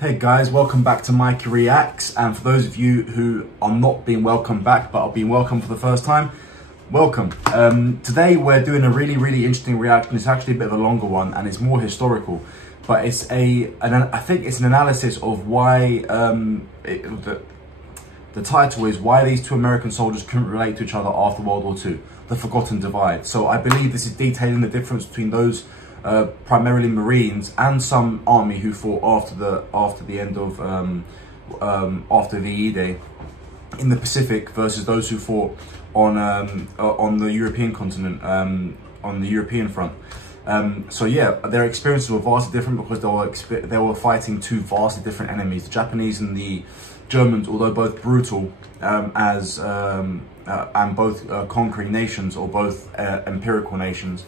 Hey guys, welcome back to Mikey Reacts, and for those of you who are not being welcomed back but are being welcomed for the first time, welcome. Today we're doing a really interesting reaction. It's actually a bit of a longer one and it's more historical, but it's I think it's an analysis of why the title is why these two American soldiers couldn't relate to each other after World War II, the forgotten divide. So I believe this is detailing the difference between those primarily Marines and some army who fought after the end of after VE Day in the Pacific versus those who fought on the European continent, on the European front. So yeah, their experiences were vastly different because they were fighting two vastly different enemies, the Japanese and the Germans, although both brutal and both conquering nations, or both empirical nations.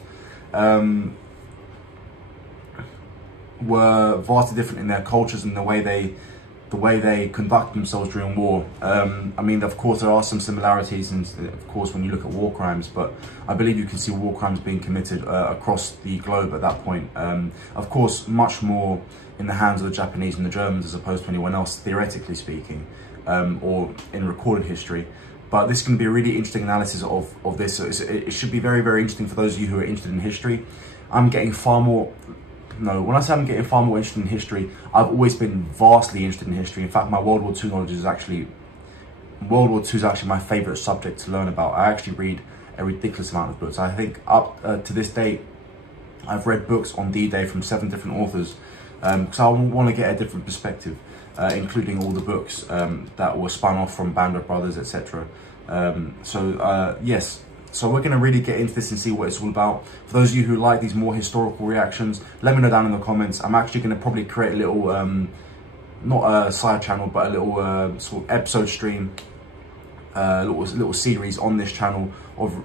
Were vastly different in their cultures and the way they conduct themselves during war. I mean, of course, there are some similarities, and of course, when you look at war crimes, but I believe you can see war crimes being committed across the globe at that point. Of course, much more in the hands of the Japanese and the Germans as opposed to anyone else, theoretically speaking, or in recorded history. But this can be a really interesting analysis of this. It should be very interesting for those of you who are interested in history. I'm getting far more. No, when I say I'm getting far more interested in history, I've always been vastly interested in history. In fact, my World War II knowledge is actually, World War II is actually my favourite subject to learn about. I actually read a ridiculous amount of books. I think up to this date, I've read books on D-Day from 7 different authors, because I want to get a different perspective, including all the books that were spun off from Band of Brothers, etc. Yes. So we're going to really get into this and see what it's all about. For those of you who like these more historical reactions, let me know down in the comments. I'm actually going to probably create a little, not a side channel, but a little sort of episode stream, little series on this channel of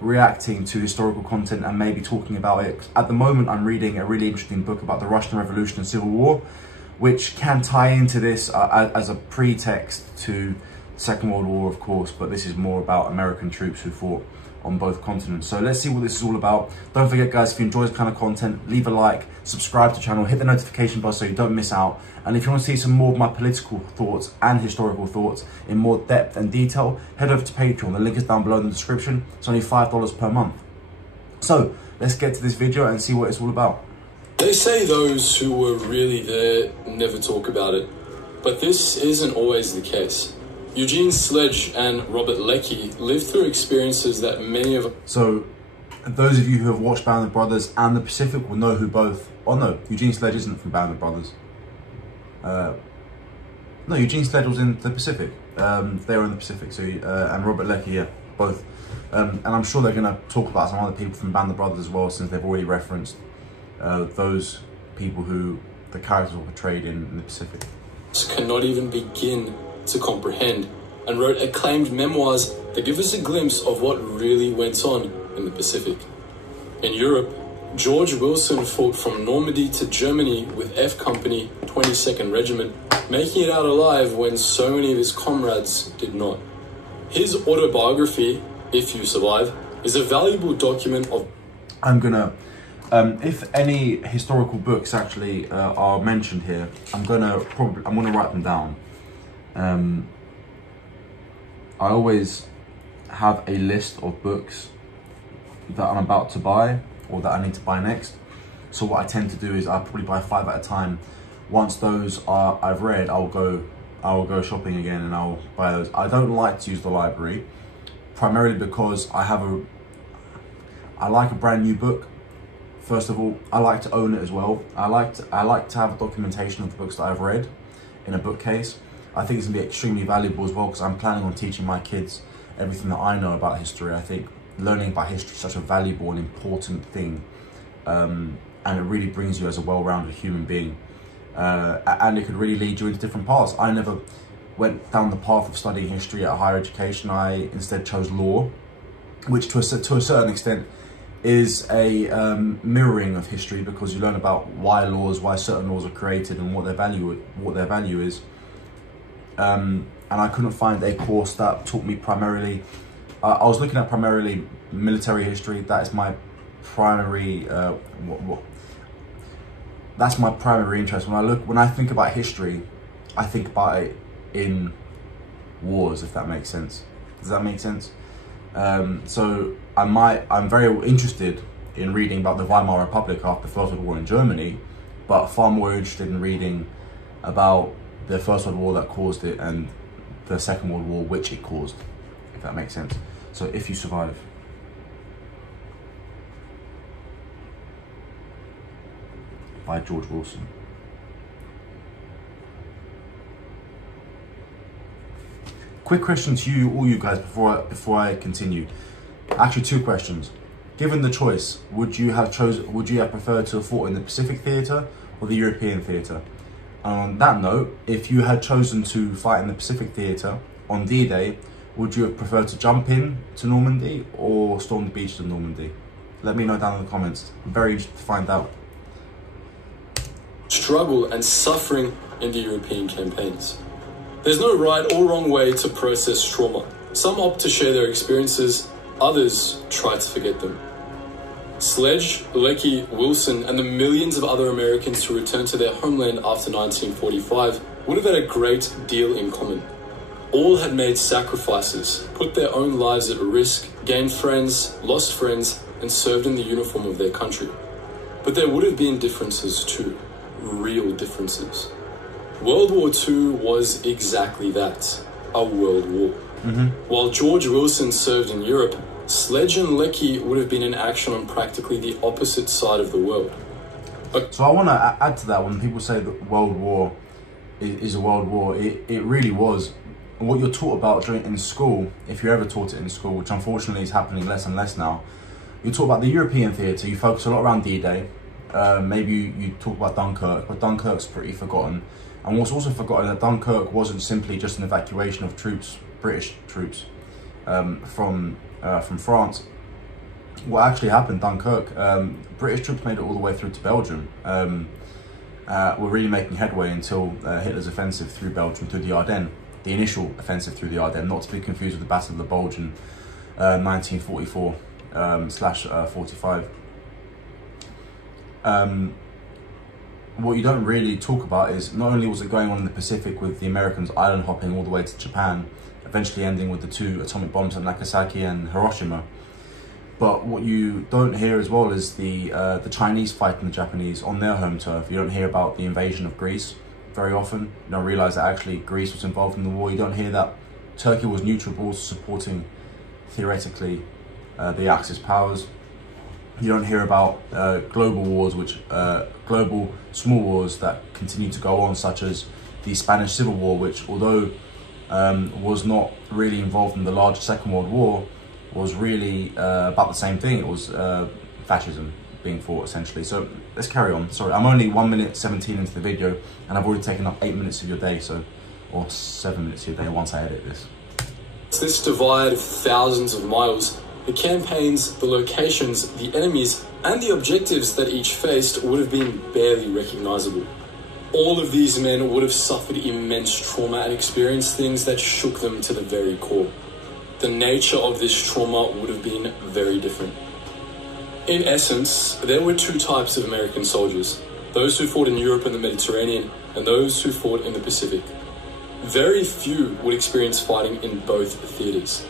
reacting to historical content and maybe talking about it. At the moment, I'm reading a really interesting book about the Russian Revolution and Civil War, which can tie into this as a pretext to the Second World War, of course, but this is more about American troops who fought on both continents. So let's see what this is all about. Don't forget, guys, if you enjoy this kind of content, leave a like, subscribe to the channel, hit the notification bell so you don't miss out. And if you want to see some more of my political thoughts and historical thoughts in more depth and detail, head over to Patreon. The link is down below in the description. It's only $5 per month. So let's get to this video and see what it's all about. They say those who were really there never talk about it, but this isn't always the case. Eugene Sledge and Robert Leckie lived through experiences that many of... So, those of you who have watched Band of Brothers and the Pacific will know who both... Oh no, Eugene Sledge isn't from Band of Brothers. No, Eugene Sledge was in the Pacific. They were in the Pacific, so, and Robert Leckie, yeah, both. And I'm sure they're going to talk about some other people from Band of Brothers as well, since they've already referenced those people who the characters were portrayed in the Pacific. Cannot even begin to comprehend, and wrote acclaimed memoirs that give us a glimpse of what really went on in the Pacific. In Europe, George Wilson fought from Normandy to Germany with F Company 22nd Regiment, making it out alive when so many of his comrades did not. His autobiography, If You Survive, is a valuable document of... I'm gonna, if any historical books actually are mentioned here, I'm gonna write them down. I always have a list of books that I'm about to buy or that I need to buy next. So what I tend to do is I'll probably buy 5 at a time. Once those are I've read, I will go shopping again and I'll buy those. I don't like to use the library, primarily because I like a brand new book. First of all, I like to own it as well. I like to have a documentation of the books that I've read in a bookcase. I think it's going to be extremely valuable as well, because I'm planning on teaching my kids everything that I know about history. I think learning about history is such a valuable and important thing, and it really brings you as a well-rounded human being, and it could really lead you into different paths. I never went down the path of studying history at higher education. I instead chose law, which to a certain extent is a mirroring of history, because you learn about why certain laws are created and what their value is. And I couldn't find a course that taught me primarily. I was looking at primarily military history. That is my primary that's my primary interest. When I think about history, I think about it in wars, if that makes sense. Does that make sense? So I'm very interested in reading about the Weimar Republic after the First World War in Germany, but far more interested in reading about the First World War that caused it and the Second World War which it caused, if that makes sense. So If You Survive. By George Wilson. Quick question to you, all you guys, before I continue. Actually, two questions. Given the choice, would you have preferred to have fought in the Pacific Theatre or the European Theatre? On that note, if you had chosen to fight in the Pacific Theatre on D-Day, would you have preferred to jump in to Normandy or storm the beaches of Normandy? Let me know down in the comments. I'm very interested to find out. Struggle and suffering in the European campaigns. There's no right or wrong way to process trauma. Some opt to share their experiences, others try to forget them. Sledge, Leckie, Wilson, and the millions of other Americans who returned to their homeland after 1945 would have had a great deal in common. All had made sacrifices, put their own lives at risk, gained friends, lost friends, and served in the uniform of their country. But there would have been differences too, real differences. World War II was exactly that, a world war. While George Wilson served in Europe, Sledge and Leckie would have been in action on practically the opposite side of the world. So I want to add to that. When people say that World War is a world war, it really was. And what you're taught about in school, if you're ever taught it in school, which unfortunately is happening less and less now, you talk about the European theatre, you focus a lot around D-Day, maybe you talk about Dunkirk, but Dunkirk's pretty forgotten. And what's also forgotten that Dunkirk wasn't simply just an evacuation of troops, British troops, from France. What actually happened, Dunkirk, British troops made it all the way through to Belgium. Were really making headway until Hitler's offensive through Belgium, through the Ardennes. The initial offensive through the Ardennes, not to be confused with the Battle of the Bulge in 1944/45. What you don't really talk about is not only was it going on in the Pacific with the Americans island hopping all the way to Japan, eventually ending with the 2 atomic bombs at Nagasaki and Hiroshima, but what you don't hear as well is the Chinese fighting the Japanese on their home turf. You don't hear about the invasion of Greece very often. You don't realise that actually Greece was involved in the war. You don't hear that Turkey was neutral, but also supporting, theoretically, the Axis powers. You don't hear about global wars, global small wars that continue to go on, such as the Spanish Civil War, which, although was not really involved in the larger Second World War, was really about the same thing. It was fascism being fought, essentially. So let's carry on. Sorry, I'm only 1 minute 17 into the video, and I've already taken up 8 minutes of your day, or 7 minutes of your day once I edit this. This divide of thousands of miles, the campaigns, the locations, the enemies, and the objectives that each faced would have been barely recognizable. All of these men would have suffered immense trauma and experienced things that shook them to the very core. The nature of this trauma would have been very different. In essence, there were 2 types of American soldiers: those who fought in Europe and the Mediterranean, and those who fought in the Pacific. Very few would experience fighting in both theatres.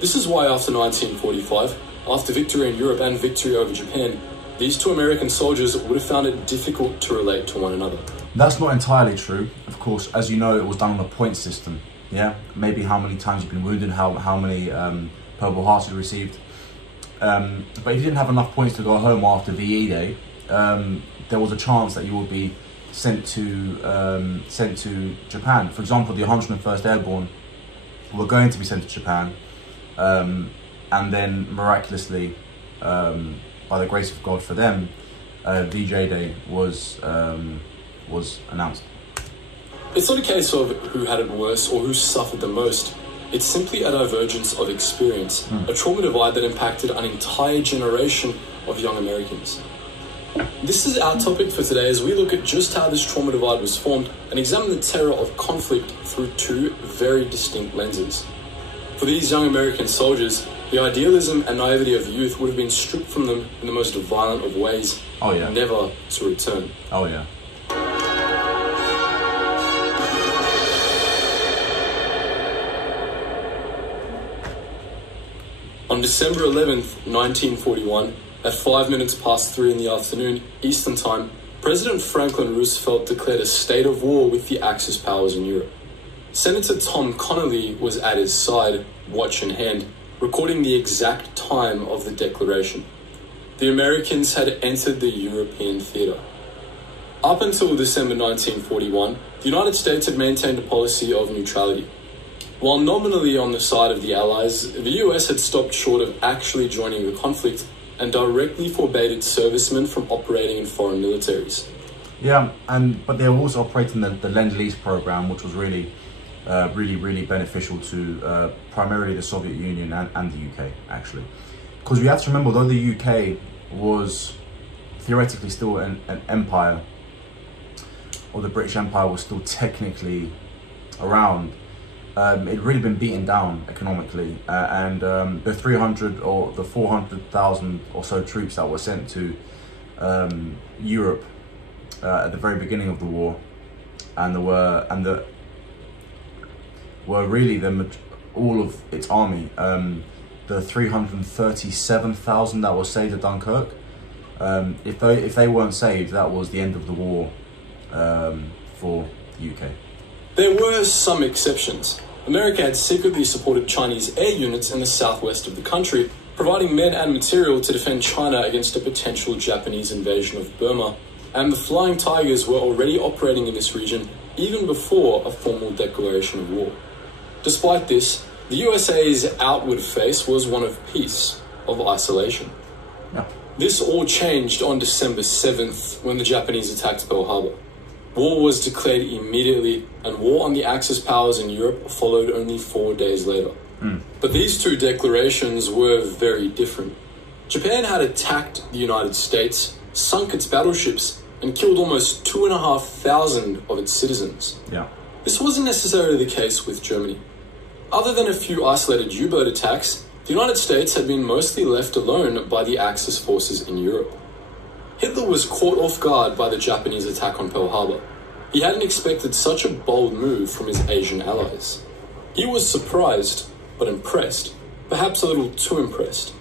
This is why after 1945, after victory in Europe and victory over Japan, these 2 American soldiers would have found it difficult to relate to one another. That's not entirely true. Of course, as you know, it was done on a point system. Yeah, maybe how many times you've been wounded, how many Purple Hearts you received. But if you didn't have enough points to go home after VE Day, there was a chance that you would be sent to Japan. For example, the 101st Airborne were going to be sent to Japan, and then miraculously, by the grace of God for them, VJ Day was announced. It's not a case of who had it worse or who suffered the most. It's simply a divergence of experience, a trauma divide that impacted an entire generation of young Americans. This is our topic for today as we look at just how this trauma divide was formed and examine the terror of conflict through 2 very distinct lenses. For these young American soldiers, the idealism and naivety of youth would have been stripped from them in the most violent of ways, Oh yeah. never to return. Oh yeah. December 11th, 1941, at 5 minutes past 3 in the afternoon, Eastern Time, President Franklin Roosevelt declared a state of war with the Axis powers in Europe. Senator Tom Connolly was at his side, watch in hand, recording the exact time of the declaration. The Americans had entered the European theatre. Up until December 1941, the United States had maintained a policy of neutrality. While nominally on the side of the Allies, the US had stopped short of actually joining the conflict and directly forbade its servicemen from operating in foreign militaries. Yeah, but they were also operating the Lend-Lease program, which was really beneficial to primarily the Soviet Union and the UK, actually. Because we have to remember, though the UK was theoretically still an empire, or the British Empire was still technically around, it'd really been beaten down economically, and the 300 or the 400,000 or so troops that were sent to Europe at the very beginning of the war, were really all of its army. The 337,000 that was saved at Dunkirk, if they weren't saved, that was the end of the war for the UK. There were some exceptions. America had secretly supported Chinese air units in the southwest of the country, providing men and material to defend China against a potential Japanese invasion of Burma, and the Flying Tigers were already operating in this region even before a formal declaration of war. Despite this, the USA's outward face was one of peace, of isolation. Yeah. This all changed on December 7th when the Japanese attacked Pearl Harbor. War was declared immediately, and war on the Axis powers in Europe followed only 4 days later. But these two declarations were very different. Japan had attacked the United States, sunk its battleships, and killed almost 2,500 of its citizens. Yeah. This wasn't necessarily the case with Germany. Other than a few isolated U-boat attacks, the United States had been mostly left alone by the Axis forces in Europe. Hitler was caught off guard by the Japanese attack on Pearl Harbor. He hadn't expected such a bold move from his Asian allies. He was surprised, but impressed, perhaps a little too impressed.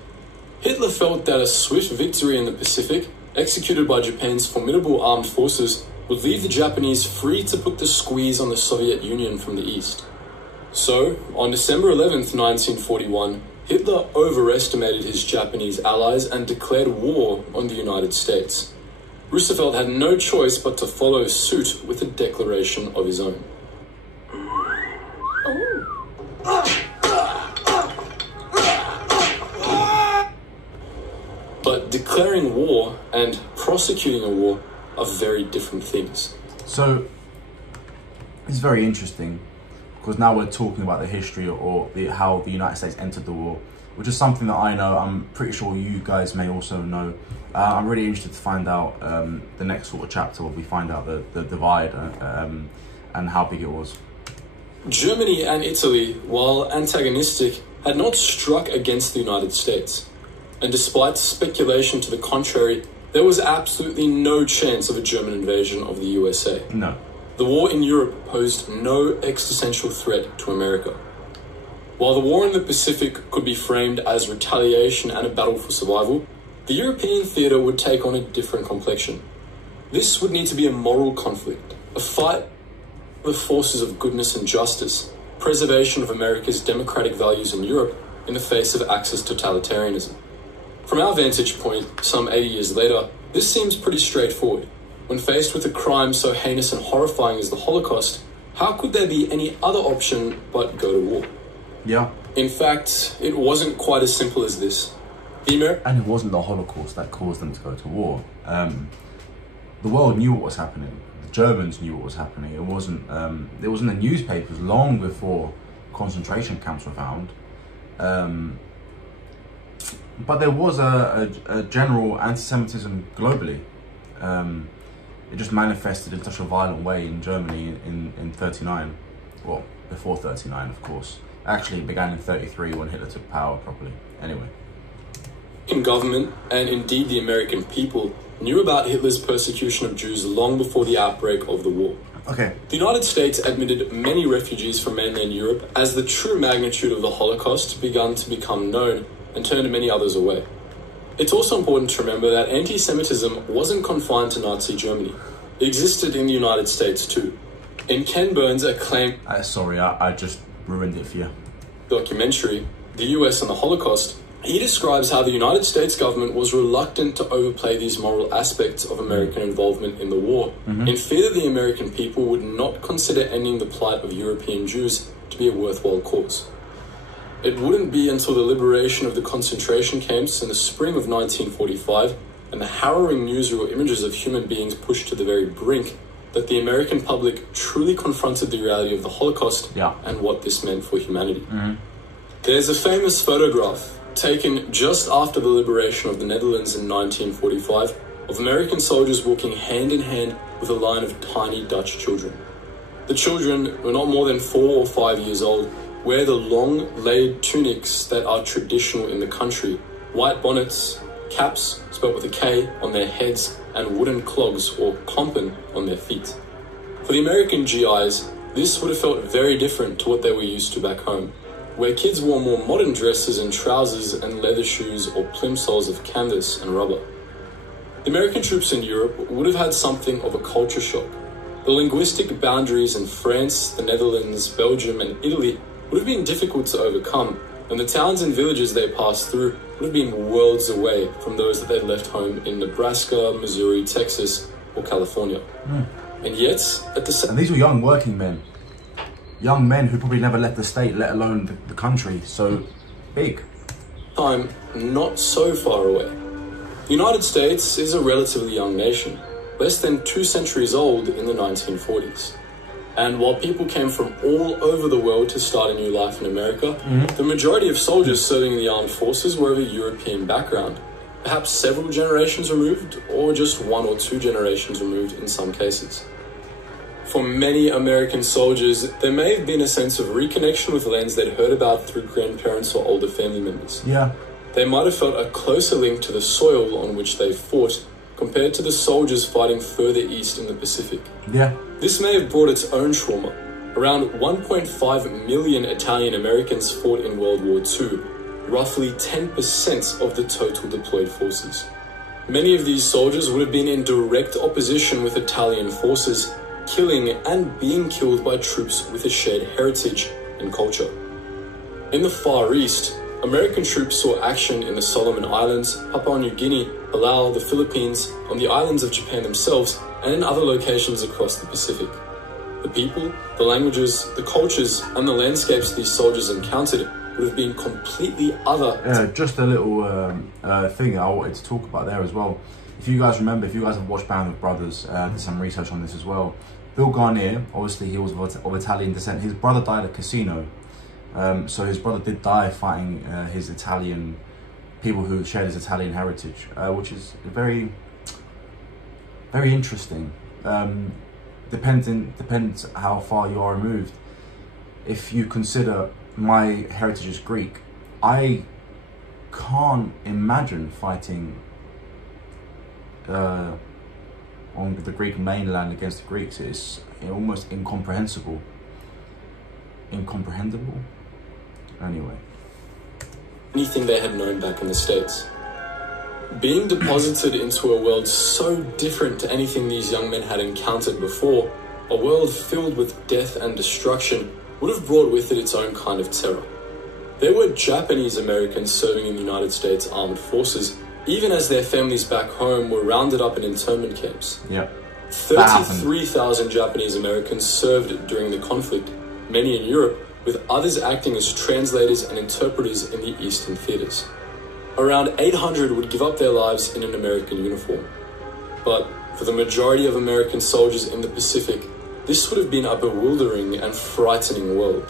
Hitler felt that a swift victory in the Pacific, executed by Japan's formidable armed forces, would leave the Japanese free to put the squeeze on the Soviet Union from the east. So, on December 11th, 1941, Hitler overestimated his Japanese allies and declared war on the United States. Roosevelt had no choice but to follow suit with a declaration of his own. But declaring war and prosecuting a war are very different things. So, it's very interesting, because now we're talking about the history how the United States entered the war, which is something that I know. I'm pretty sure you guys may also know. I'm really interested to find out the next sort of chapter where we find out the divide and how big it was. Germany and Italy, while antagonistic, had not struck against the United States. And despite speculation to the contrary, there was absolutely no chance of a German invasion of the USA. No. The war in Europe posed no existential threat to America. While the war in the Pacific could be framed as retaliation and a battle for survival, the European theatre would take on a different complexion. This would need to be a moral conflict, a fight for the forces of goodness and justice, preservation of America's democratic values in Europe in the face of Axis totalitarianism. From our vantage point, some 80 years later, this seems pretty straightforward. When faced with a crime so heinous and horrifying as the Holocaust, how could there be any other option but go to war? Yeah. In fact, it wasn't quite as simple as this. And it wasn't the Holocaust that caused them to go to war. The world knew what was happening. The Germans knew what was happening. It wasn't in the newspapers long before concentration camps were found. But there was a general anti-Semitism globally. It just manifested in such a violent way in Germany in 39. Well, before 39, of course. Actually, it began in 33 when Hitler took power properly. Anyway. In government, and indeed the American people, knew about Hitler's persecution of Jews long before the outbreak of the war. Okay. The United States admitted many refugees from mainland Europe as the true magnitude of the Holocaust began to become known, and turned many others away. It's also important to remember that anti-Semitism wasn't confined to Nazi Germany. It existed in the United States too. In Ken Burns' acclaimed Sorry, I just ruined it for you. documentary, The US and the Holocaust, he describes how the United States government was reluctant to overplay these moral aspects of American involvement in the war, in fear that the American people would not consider ending the plight of European Jews to be a worthwhile cause. It wouldn't be until the liberation of the concentration camps in the spring of 1945 and the harrowing newsreel images of human beings pushed to the very brink that the American public truly confronted the reality of the Holocaust and what this meant for humanity. There's a famous photograph taken just after the liberation of the Netherlands in 1945 of American soldiers walking hand in hand with a line of tiny Dutch children. The children were not more than 4 or 5 years old, wear the long laid tunics that are traditional in the country, white bonnets, caps spelt with a K on their heads, and wooden clogs or klompen on their feet. For the American GIs, this would have felt very different to what they were used to back home, where kids wore more modern dresses and trousers and leather shoes or plimsolls of canvas and rubber. The American troops in Europe would have had something of a culture shock. The linguistic boundaries in France, the Netherlands, Belgium, and Italy would have been difficult to overcome, and the towns and villages they passed through would have been worlds away from those that they'd left home in Nebraska, Missouri, Texas, or California. And yet, at the And these were young working men. Young men who probably never left the state, let alone the country. So big. time, not so far away. The United States is a relatively young nation, less than 2 centuries old in the 1940s. And while people came from all over the world to start a new life in America, the majority of soldiers serving in the armed forces were of a European background, perhaps several generations removed, or just 1 or 2 generations removed in some cases. For many American soldiers, there may have been a sense of reconnection with lands they'd heard about through grandparents or older family members. Yeah. They might have felt a closer link to the soil on which they fought compared to the soldiers fighting further east in the Pacific. Yeah. This may have brought its own trauma. Around 1.5 million Italian Americans fought in World War II, roughly 10% of the total deployed forces. Many of these soldiers would have been in direct opposition with Italian forces, killing and being killed by troops with a shared heritage and culture. In the Far East, American troops saw action in the Solomon Islands, Papua New Guinea, Palau, the Philippines, on the islands of Japan themselves, and in other locations across the Pacific. The people, the languages, the cultures, and the landscapes these soldiers encountered would have been completely other. Just a little thing I wanted to talk about there as well. If you guys remember, if you guys have watched Band of Brothers, did some research on this as well. Bill Garnier, obviously he was of Italian descent. His brother died at Casino. So his brother did die fighting his Italian people who shared his Italian heritage, which is very, very interesting. Depends how far you are removed. If you consider my heritage is Greek, I can't imagine fighting on the Greek mainland against the Greeks. It's almost incomprehensible. Incomprehensible? Anyway. Anything they had known back in the States. Being deposited into a world so different to anything these young men had encountered before, a world filled with death and destruction, would have brought with it its own kind of terror. There were Japanese Americans serving in the United States Armed Forces, even as their families back home were rounded up in internment camps. Yeah. 33,000 Japanese Americans served during the conflict, many in Europe, with others acting as translators and interpreters in the Eastern theaters. Around 800 would give up their lives in an American uniform. But for the majority of American soldiers in the Pacific, this would have been a bewildering and frightening world.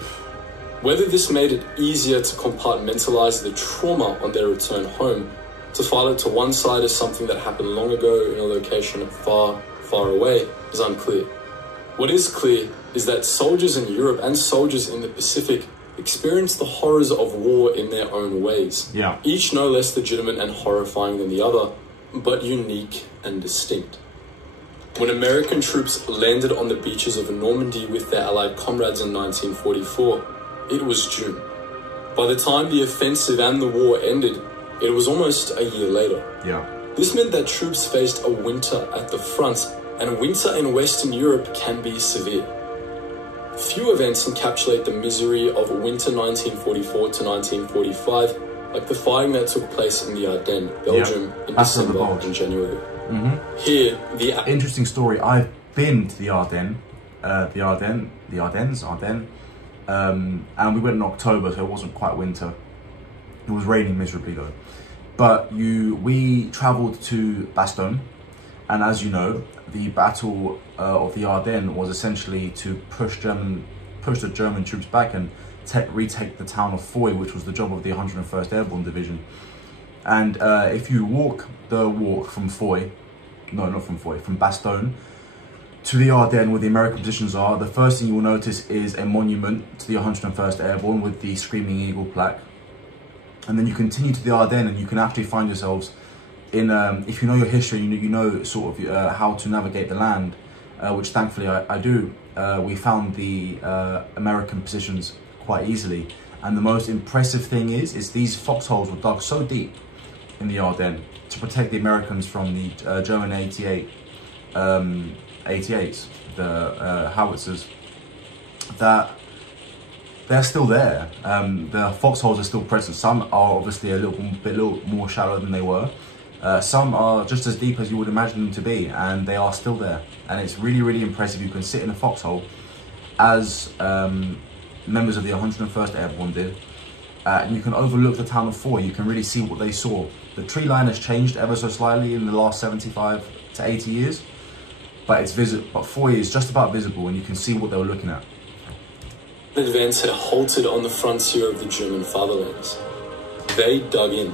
Whether this made it easier to compartmentalize the trauma on their return home, to file it to one side as something that happened long ago in a location far, far away, is unclear. What is clear is that soldiers in Europe and soldiers in the Pacific experienced the horrors of war in their own ways. Yeah. Each no less legitimate and horrifying than the other, but unique and distinct. When American troops landed on the beaches of Normandy with their Allied comrades in 1944, it was June. By the time the offensive and the war ended, it was almost a year later. Yeah. This meant that troops faced a winter at the front, and winter in Western Europe can be severe. Few events encapsulate the misery of winter 1944 to 1945, like the fighting that took place in the Ardennes, Belgium, in December and January. Here, the interesting story. I've been to the Ardennes, and we went in October, so it wasn't quite winter. It was raining miserably though. But we travelled to Bastogne, and as you know, the Battle of the Ardennes was essentially to push the German troops back and retake the town of Foy, which was the job of the 101st Airborne Division. And if you walk the walk from Foy, no, not from Foy, from Bastogne to the Ardennes, where the American positions are, the first thing you will notice is a monument to the 101st Airborne with the Screaming Eagle plaque. And then you continue to the Ardennes, and you can actually find yourselves in, if you know your history, you know sort of how to navigate the land, which thankfully I do. We found the American positions quite easily. And the most impressive thing is these foxholes were dug so deep in the Ardennes to protect the Americans from the German 88s, the howitzers, that they're still there. The foxholes are still present. Some are obviously a little more shallow than they were. Some are just as deep as you would imagine them to be, and they are still there. And it's really, really impressive. You can sit in a foxhole, as members of the 101st Airborne did, and you can overlook the town of Foy. You can really see what they saw. The tree line has changed ever so slightly in the last 75 to 80 years, but it's visible. But Foy is just about visible, and you can see what they were looking at. The advance had halted on the frontier of the German fatherlands. They dug in.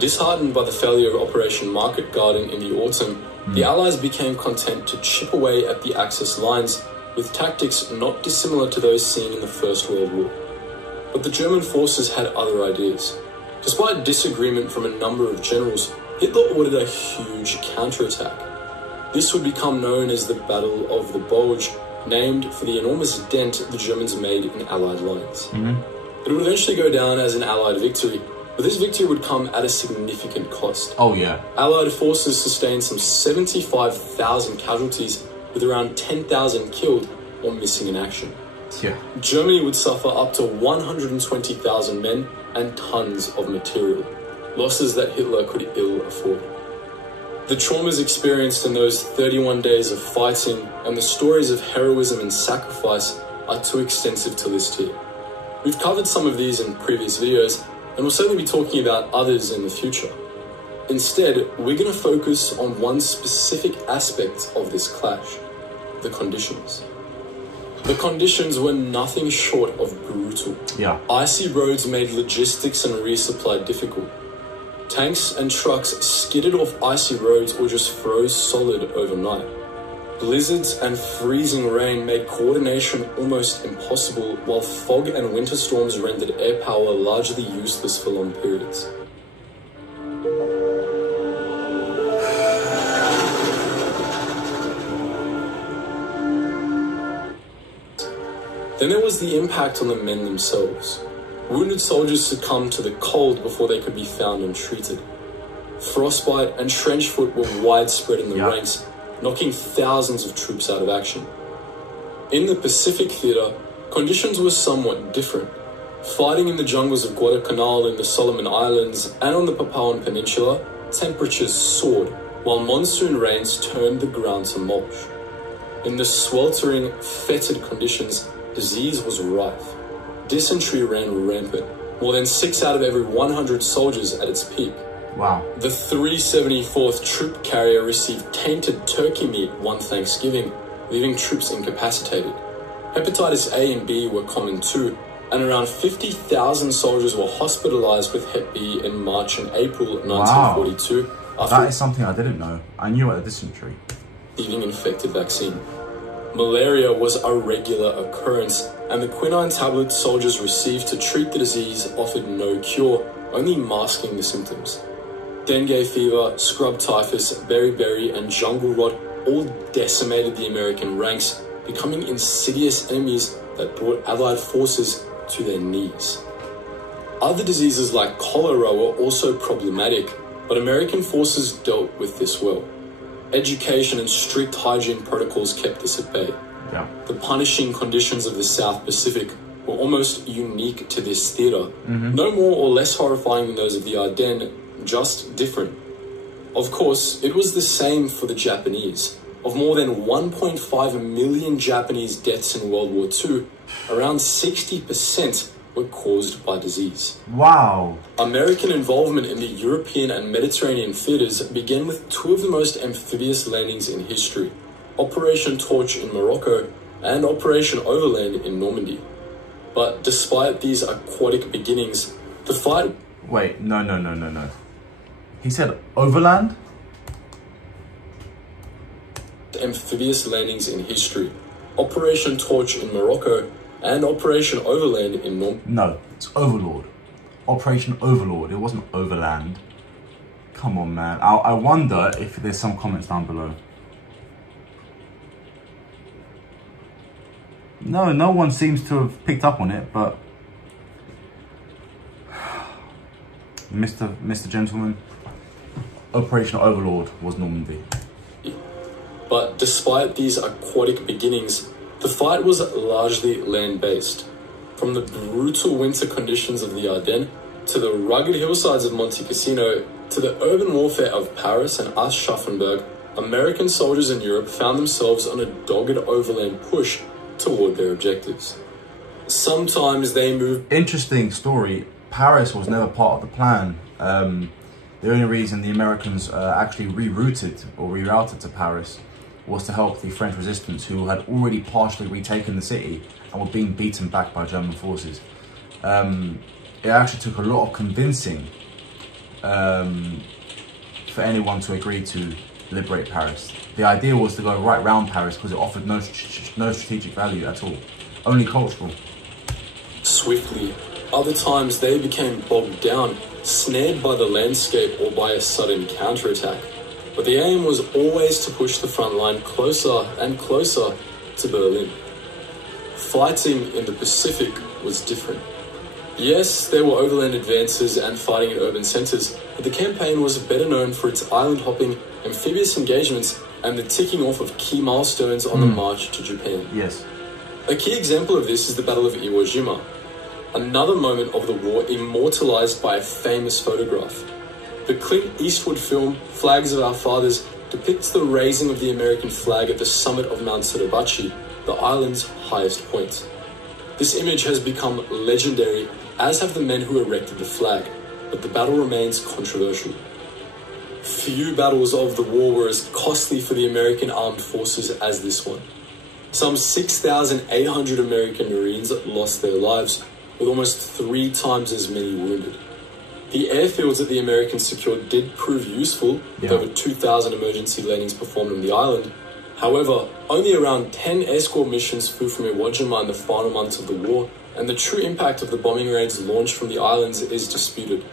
Disheartened by the failure of Operation Market Garden in the autumn, the Allies became content to chip away at the Axis lines with tactics not dissimilar to those seen in the First World War. But the German forces had other ideas. Despite disagreement from a number of generals, Hitler ordered a huge counterattack. This would become known as the Battle of the Bulge, named for the enormous dent the Germans made in Allied lines. It would eventually go down as an Allied victory, but this victory would come at a significant cost. Oh yeah. Allied forces sustained some 75,000 casualties, with around 10,000 killed or missing in action. Yeah. Germany would suffer up to 120,000 men and tons of material, losses that Hitler could ill afford. The traumas experienced in those 31 days of fighting and the stories of heroism and sacrifice are too extensive to list here. We've covered some of these in previous videos, and we'll certainly be talking about others in the future. Instead, we're going to focus on one specific aspect of this clash: the conditions. The conditions were nothing short of brutal. Yeah. Icy roads made logistics and resupply difficult. Tanks and trucks skidded off icy roads or just froze solid overnight. Blizzards and freezing rain made coordination almost impossible, while fog and winter storms rendered air power largely useless for long periods. Then there was the impact on the men themselves. Wounded soldiers succumbed to the cold before they could be found and treated. Frostbite and trench foot were widespread in the ranks, knocking thousands of troops out of action. In the Pacific Theatre, conditions were somewhat different. Fighting in the jungles of Guadalcanal in the Solomon Islands and on the Papuan Peninsula, temperatures soared, while monsoon rains turned the ground to mulch. In the sweltering, fetid conditions, disease was rife. Dysentery ran rampant, more than 6 out of every 100 soldiers at its peak. Wow. The 374th Troop Carrier received tainted turkey meat one Thanksgiving, leaving troops incapacitated. Hepatitis A and B were common too, and around 50,000 soldiers were hospitalized with Hep B in March and April 1942. Wow. That is something I didn't know. I knew about the dysentery. Receiving infected vaccine. Malaria was a regular occurrence, and the quinine tablets soldiers received to treat the disease offered no cure, only masking the symptoms. Dengue fever, scrub typhus, beriberi, and jungle rot all decimated the American ranks, becoming insidious enemies that brought Allied forces to their knees. Other diseases like cholera were also problematic, but American forces dealt with this well. Education and strict hygiene protocols kept this at bay. Yeah. The punishing conditions of the South Pacific were almost unique to this theatre. No more or less horrifying than those of the Ardennes, just different. Of course, it was the same for the Japanese. Of more than 1.5 million Japanese deaths in World War II, around 60% were caused by disease. Wow. American involvement in the European and Mediterranean theatres began with two of the most amphibious landings in history, Operation Torch in Morocco and Operation Overland in Normandy. But despite these aquatic beginnings, the fight... Wait, no. He said overland? Amphibious landings in history, Operation Torch in Morocco and Operation Overland in Normandy. No, it's Overlord. Operation Overlord. It wasn't Overland. Come on, man. I wonder if there's some comments down below. No one seems to have picked up on it, but Mr. Gentleman, Operation Overlord was Normandy. But despite these aquatic beginnings, the fight was largely land-based. From the brutal winter conditions of the Ardennes, to the rugged hillsides of Monte Cassino, to the urban warfare of Paris and Aschaffenburg, American soldiers in Europe found themselves on a dogged overland push toward their objectives. Sometimes they moved... Interesting story. Paris was never part of the plan. The only reason the Americans actually rerouted to Paris was to help the French resistance, who had already partially retaken the city and were being beaten back by German forces. It actually took a lot of convincing for anyone to agree to liberate Paris. The idea was to go right round Paris because it offered no strategic value at all, only cultural. Swiftly, other times they became bogged down, snared by the landscape or by a sudden counterattack. But the aim was always to push the front line closer and closer to Berlin. Fighting in the Pacific was different. Yes, there were overland advances and fighting in urban centres, but the campaign was better known for its island-hopping, amphibious engagements and the ticking off of key milestones on the march to Japan. Yes. A key example of this is the Battle of Iwo Jima, another moment of the war immortalised by a famous photograph. The Clint Eastwood film Flags of Our Fathers depicts the raising of the American flag at the summit of Mount Suribachi, the island's highest point. This image has become legendary, as have the men who erected the flag, but the battle remains controversial. Few battles of the war were as costly for the American armed forces as this one. Some 6,800 American Marines lost their lives, with almost 3 times as many wounded. The airfields that the Americans secured did prove useful, with over 2,000 emergency landings performed on the island. However, only around 10 escort missions flew from Iwo Jima in the final months of the war, and the true impact of the bombing raids launched from the islands is disputed.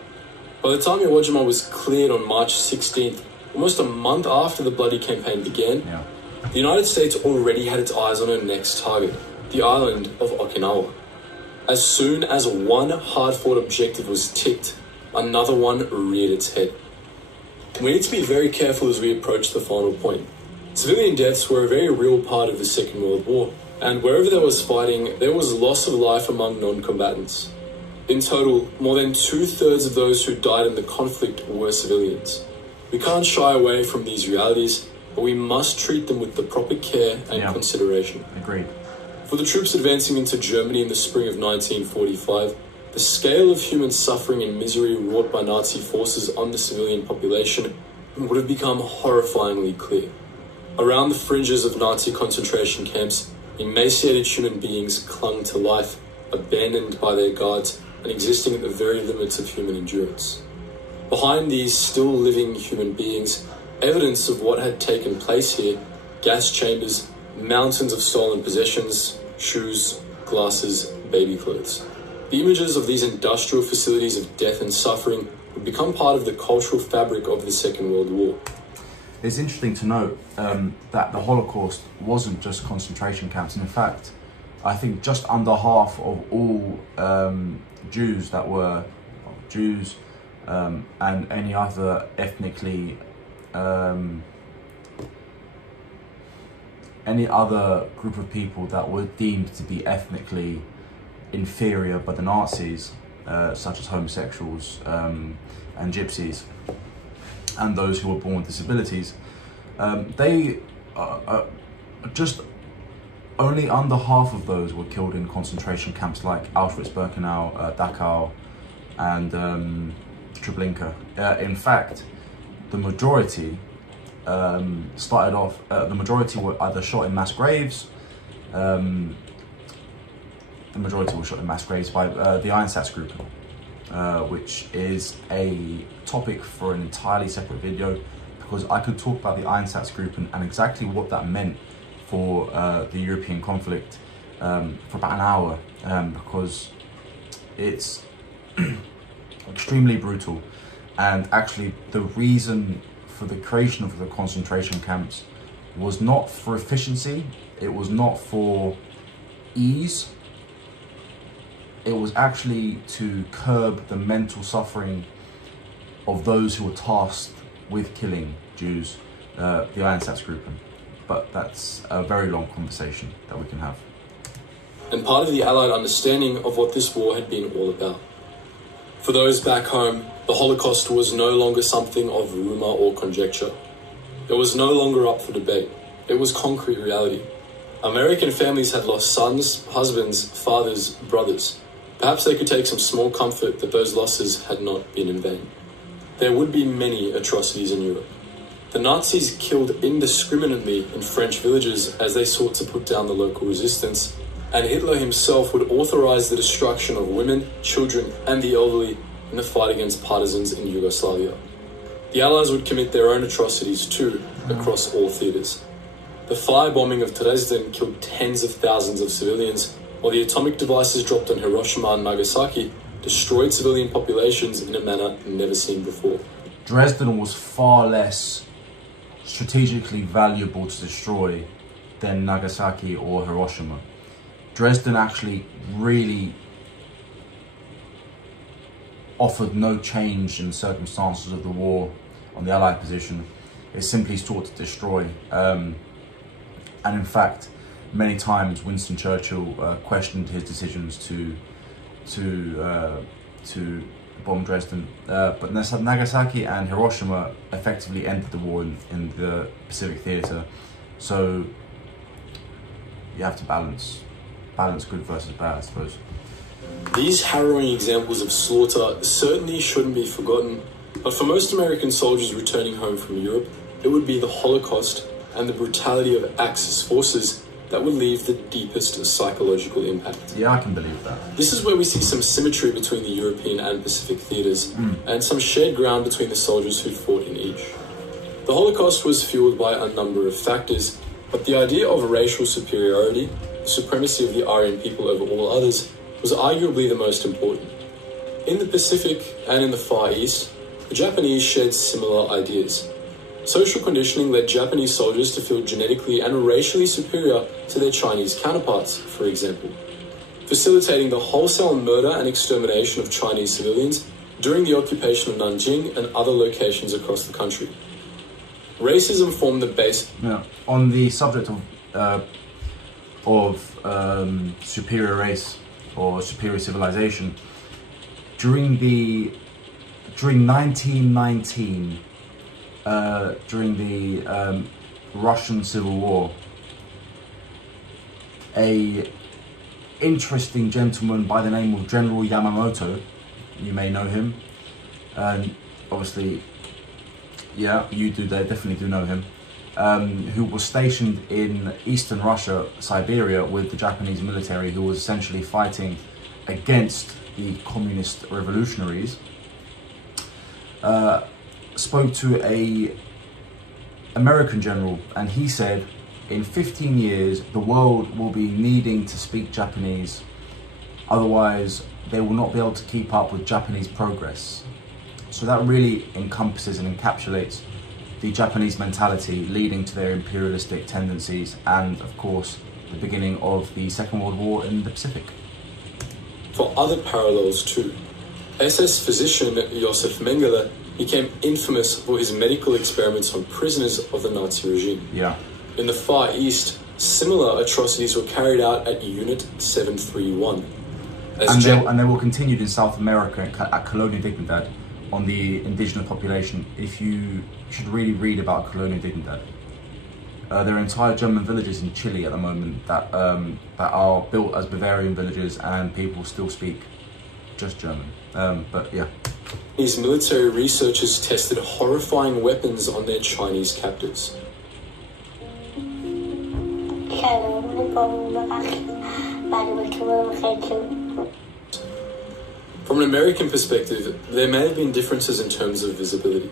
By the time Iwo Jima was cleared on March 16th, almost a month after the bloody campaign began, the United States already had its eyes on her next target, the island of Okinawa. As soon as one hard-fought objective was ticked, another one reared its head. We need to be very careful as we approach the final point. Civilian deaths were a very real part of the Second World War, and wherever there was fighting, there was loss of life among non-combatants. In total, more than 2/3 of those who died in the conflict were civilians. We can't shy away from these realities, but we must treat them with the proper care and consideration. Agreed. For the troops advancing into Germany in the spring of 1945, the scale of human suffering and misery wrought by Nazi forces on the civilian population would have become horrifyingly clear. Around the fringes of Nazi concentration camps, emaciated human beings clung to life, abandoned by their guards and existing at the very limits of human endurance. Behind these still living human beings, evidence of what had taken place here, gas chambers, mountains of stolen possessions, shoes, glasses, baby clothes. The images of these industrial facilities of death and suffering would become part of the cultural fabric of the Second World War. It's interesting to note that the Holocaust wasn't just concentration camps. And in fact, I think just under half of all Jews that were Jews, and any other ethnically, any other group of people that were deemed to be ethnically inferior by the Nazis, such as homosexuals and gypsies, and those who were born with disabilities. They just only under half of those were killed in concentration camps like Auschwitz-Birkenau, Dachau, and Treblinka. In fact, the majority started off. The majority were either shot in mass graves. The majority were shot in mass graves by the Einsatzgruppen, which is a topic for an entirely separate video, because I could talk about the Einsatzgruppen and exactly what that meant for the European conflict for about an hour, because it's extremely brutal. And actually the reason for the creation of the concentration camps was not for efficiency, it was not for ease, it was actually to curb the mental suffering of those who were tasked with killing Jews, the Einsatzgruppen. But that's a very long conversation that we can have. And part of the Allied understanding of what this war had been all about. For those back home, the Holocaust was no longer something of rumour or conjecture. It was no longer up for debate. It was concrete reality. American families had lost sons, husbands, fathers, brothers. Perhaps they could take some small comfort that those losses had not been in vain. There would be many atrocities in Europe. The Nazis killed indiscriminately in French villages as they sought to put down the local resistance, and Hitler himself would authorize the destruction of women, children, and the elderly in the fight against partisans in Yugoslavia. The Allies would commit their own atrocities too, across all theatres. The firebombing of Dresden killed tens of thousands of civilians, while the atomic devices dropped on Hiroshima and Nagasaki destroyed civilian populations in a manner never seen before. Dresden was far less strategically valuable to destroy than Nagasaki or Hiroshima. Dresden actually really offered no change in the circumstances of the war on the Allied position. It simply sought to destroy. And in fact, many times Winston Churchill questioned his decisions to bomb Dresden. But Nagasaki and Hiroshima effectively ended the war in the Pacific Theatre. So you have to balance good versus bad, I suppose. These harrowing examples of slaughter certainly shouldn't be forgotten, but for most American soldiers returning home from Europe, it would be the Holocaust and the brutality of Axis forces that would leave the deepest psychological impact. Yeah, I can believe that. This is where we see some symmetry between the European and Pacific theatres, and some shared ground between the soldiers who fought in each. The Holocaust was fueled by a number of factors, but the idea of racial superiority, the supremacy of the Aryan people over all others, was arguably the most important. In the Pacific and in the Far East, the Japanese shared similar ideas. Social conditioning led Japanese soldiers to feel genetically and racially superior to their Chinese counterparts, for example, facilitating the wholesale murder and extermination of Chinese civilians during the occupation of Nanjing and other locations across the country. Racism formed the base. Yeah. On the subject of superior race or superior civilization, during 1919. During the Russian Civil War, a interesting gentleman by the name of General Yamamoto, you may know him, obviously, yeah, you do, they definitely do know him, who was stationed in eastern Russia, Siberia, with the Japanese military, who was essentially fighting against the communist revolutionaries. Spoke to a American general, and he said, in 15 years the world will be needing to speak Japanese, otherwise they will not be able to keep up with Japanese progress. So that really encompasses and encapsulates the Japanese mentality leading to their imperialistic tendencies, and of course the beginning of the Second World War in the Pacific. For other parallels too, SS physician Josef Mengele became infamous for his medical experiments on prisoners of the Nazi regime. Yeah. In the Far East, similar atrocities were carried out at Unit 731. And they were continued in South America at Colonia Dignidad on the indigenous population. If you should really read about Colonia Dignidad. There are entire German villages in Chile at the moment that are built as Bavarian villages, and people still speak just German. But yeah. These military researchers tested horrifying weapons on their Chinese captives. From an American perspective, there may have been differences in terms of visibility.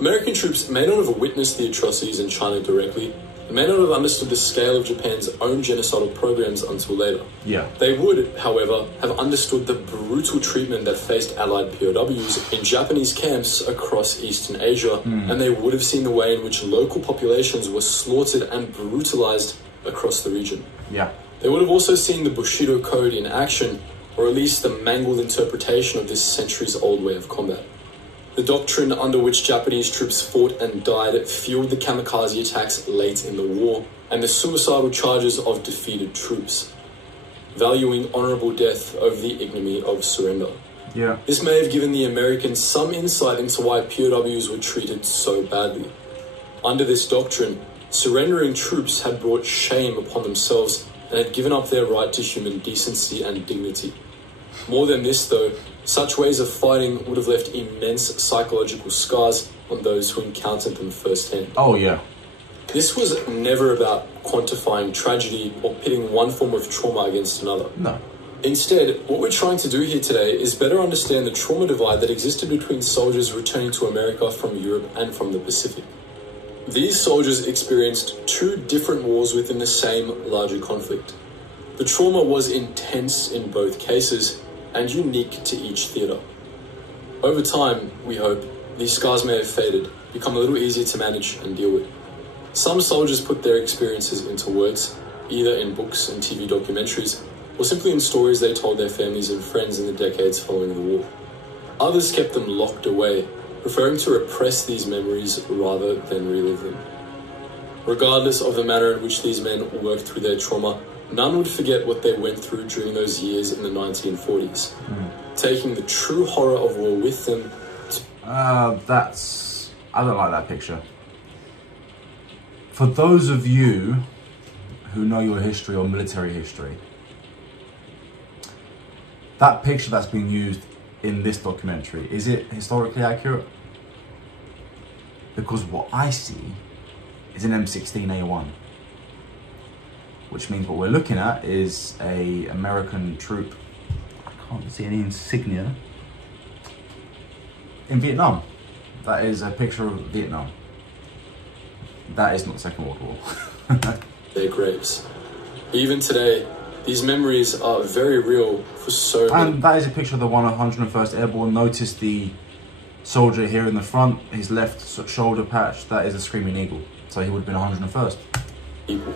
American troops may not have witnessed the atrocities in China directly, and may not have understood the scale of Japan's own genocidal programs until later. Yeah. They would, however, have understood the brutal treatment that faced Allied POWs in Japanese camps across Eastern Asia, and they would have seen the way in which local populations were slaughtered and brutalized across the region. Yeah. They would have also seen the Bushido Code in action, or at least the mangled interpretation of this centuries-old way of combat. The doctrine under which Japanese troops fought and died fueled the kamikaze attacks late in the war and the suicidal charges of defeated troops, valuing honorable death over the ignominy of surrender. Yeah. This may have given the Americans some insight into why POWs were treated so badly. Under this doctrine, surrendering troops had brought shame upon themselves and had given up their right to human decency and dignity. More than this, though, such ways of fighting would have left immense psychological scars on those who encountered them firsthand. Oh, yeah. This was never about quantifying tragedy or pitting one form of trauma against another. No. Instead, what we're trying to do here today is better understand the trauma divide that existed between soldiers returning to America from Europe and from the Pacific. These soldiers experienced two different wars within the same larger conflict. The trauma was intense in both cases, and unique to each theatre. Over time, we hope, these scars may have faded, become a little easier to manage and deal with. Some soldiers put their experiences into words, either in books and TV documentaries, or simply in stories they told their families and friends in the decades following the war. Others kept them locked away, preferring to repress these memories rather than relive them. Regardless of the manner in which these men worked through their trauma, none would forget what they went through during those years in the 1940s, taking the true horror of war with them. I don't like that picture. For those of you who know your history or military history, that picture that's being used in this documentary, is it historically accurate? Because what I see is an M16A1. Which means what we're looking at is a American troop. I can't see any insignia. In Vietnam. That is a picture of Vietnam. That is not the Second World War. Their graves. Even today, these memories are very real for so many. And that is a picture of the 101st Airborne. Notice the soldier here in the front, his left shoulder patch, that is a Screaming Eagle. So he would have been 101st. People.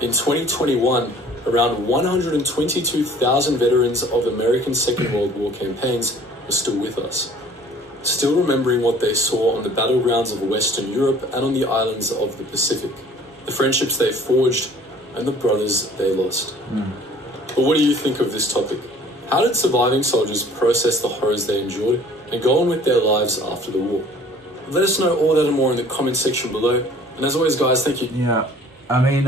In 2021, around 122,000 veterans of American Second World War campaigns were still with us, still remembering what they saw on the battlegrounds of Western Europe and on the islands of the Pacific, the friendships they forged and the brothers they lost. But what do you think of this topic? How did surviving soldiers process the horrors they endured and go on with their lives after the war? Let us know all that and more in the comment section below. And as always, guys, thank you. Yeah. I mean,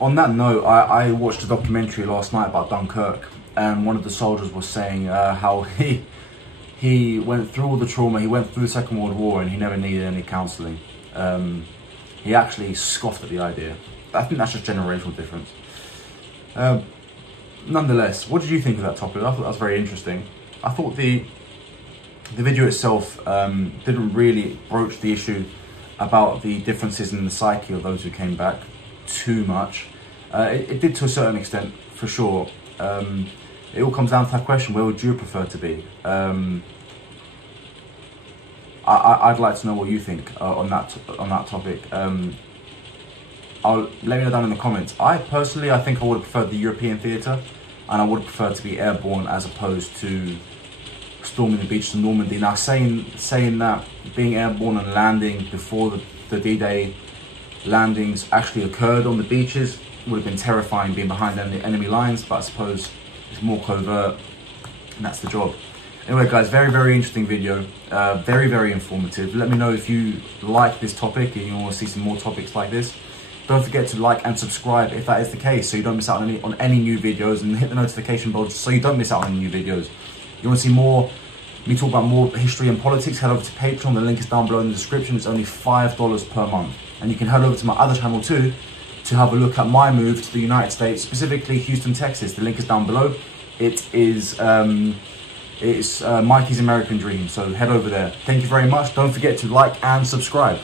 on that note, I watched a documentary last night about Dunkirk, and one of the soldiers was saying how he went through all the trauma, he went through the Second World War, and he never needed any counselling. He actually scoffed at the idea. I think that's just generational difference. Nonetheless, what did you think of that topic? I thought that was very interesting. I thought the video itself didn't really broach the issue about the differences in the psyche of those who came back too much. It did to a certain extent, for sure. It all comes down to that question, where would you prefer to be? I'd like to know what you think on that topic. Let me know down in the comments. I think I would have preferred the European theatre. and I would prefer to be airborne as opposed to storming the beaches of Normandy. Now, saying that being airborne and landing before the D-Day landings actually occurred on the beaches would have been terrifying, being behind enemy lines, but I suppose it's more covert, and that's the job. Anyway guys, very interesting video, very informative. Let me know if you like this topic and you want to see some more topics like this. Don't forget to like and subscribe if that is the case, so you don't miss out on any new videos, and hit the notification bell so you don't miss out on any new videos. You want to see more, me talk about more history and politics, head over to Patreon. The link is down below in the description. It's only $5 per month. And you can head over to my other channel too to have a look at my move to the United States, specifically Houston, Texas. The link is down below. It is Mikey's American Dream, so head over there. Thank you very much. Don't forget to like and subscribe.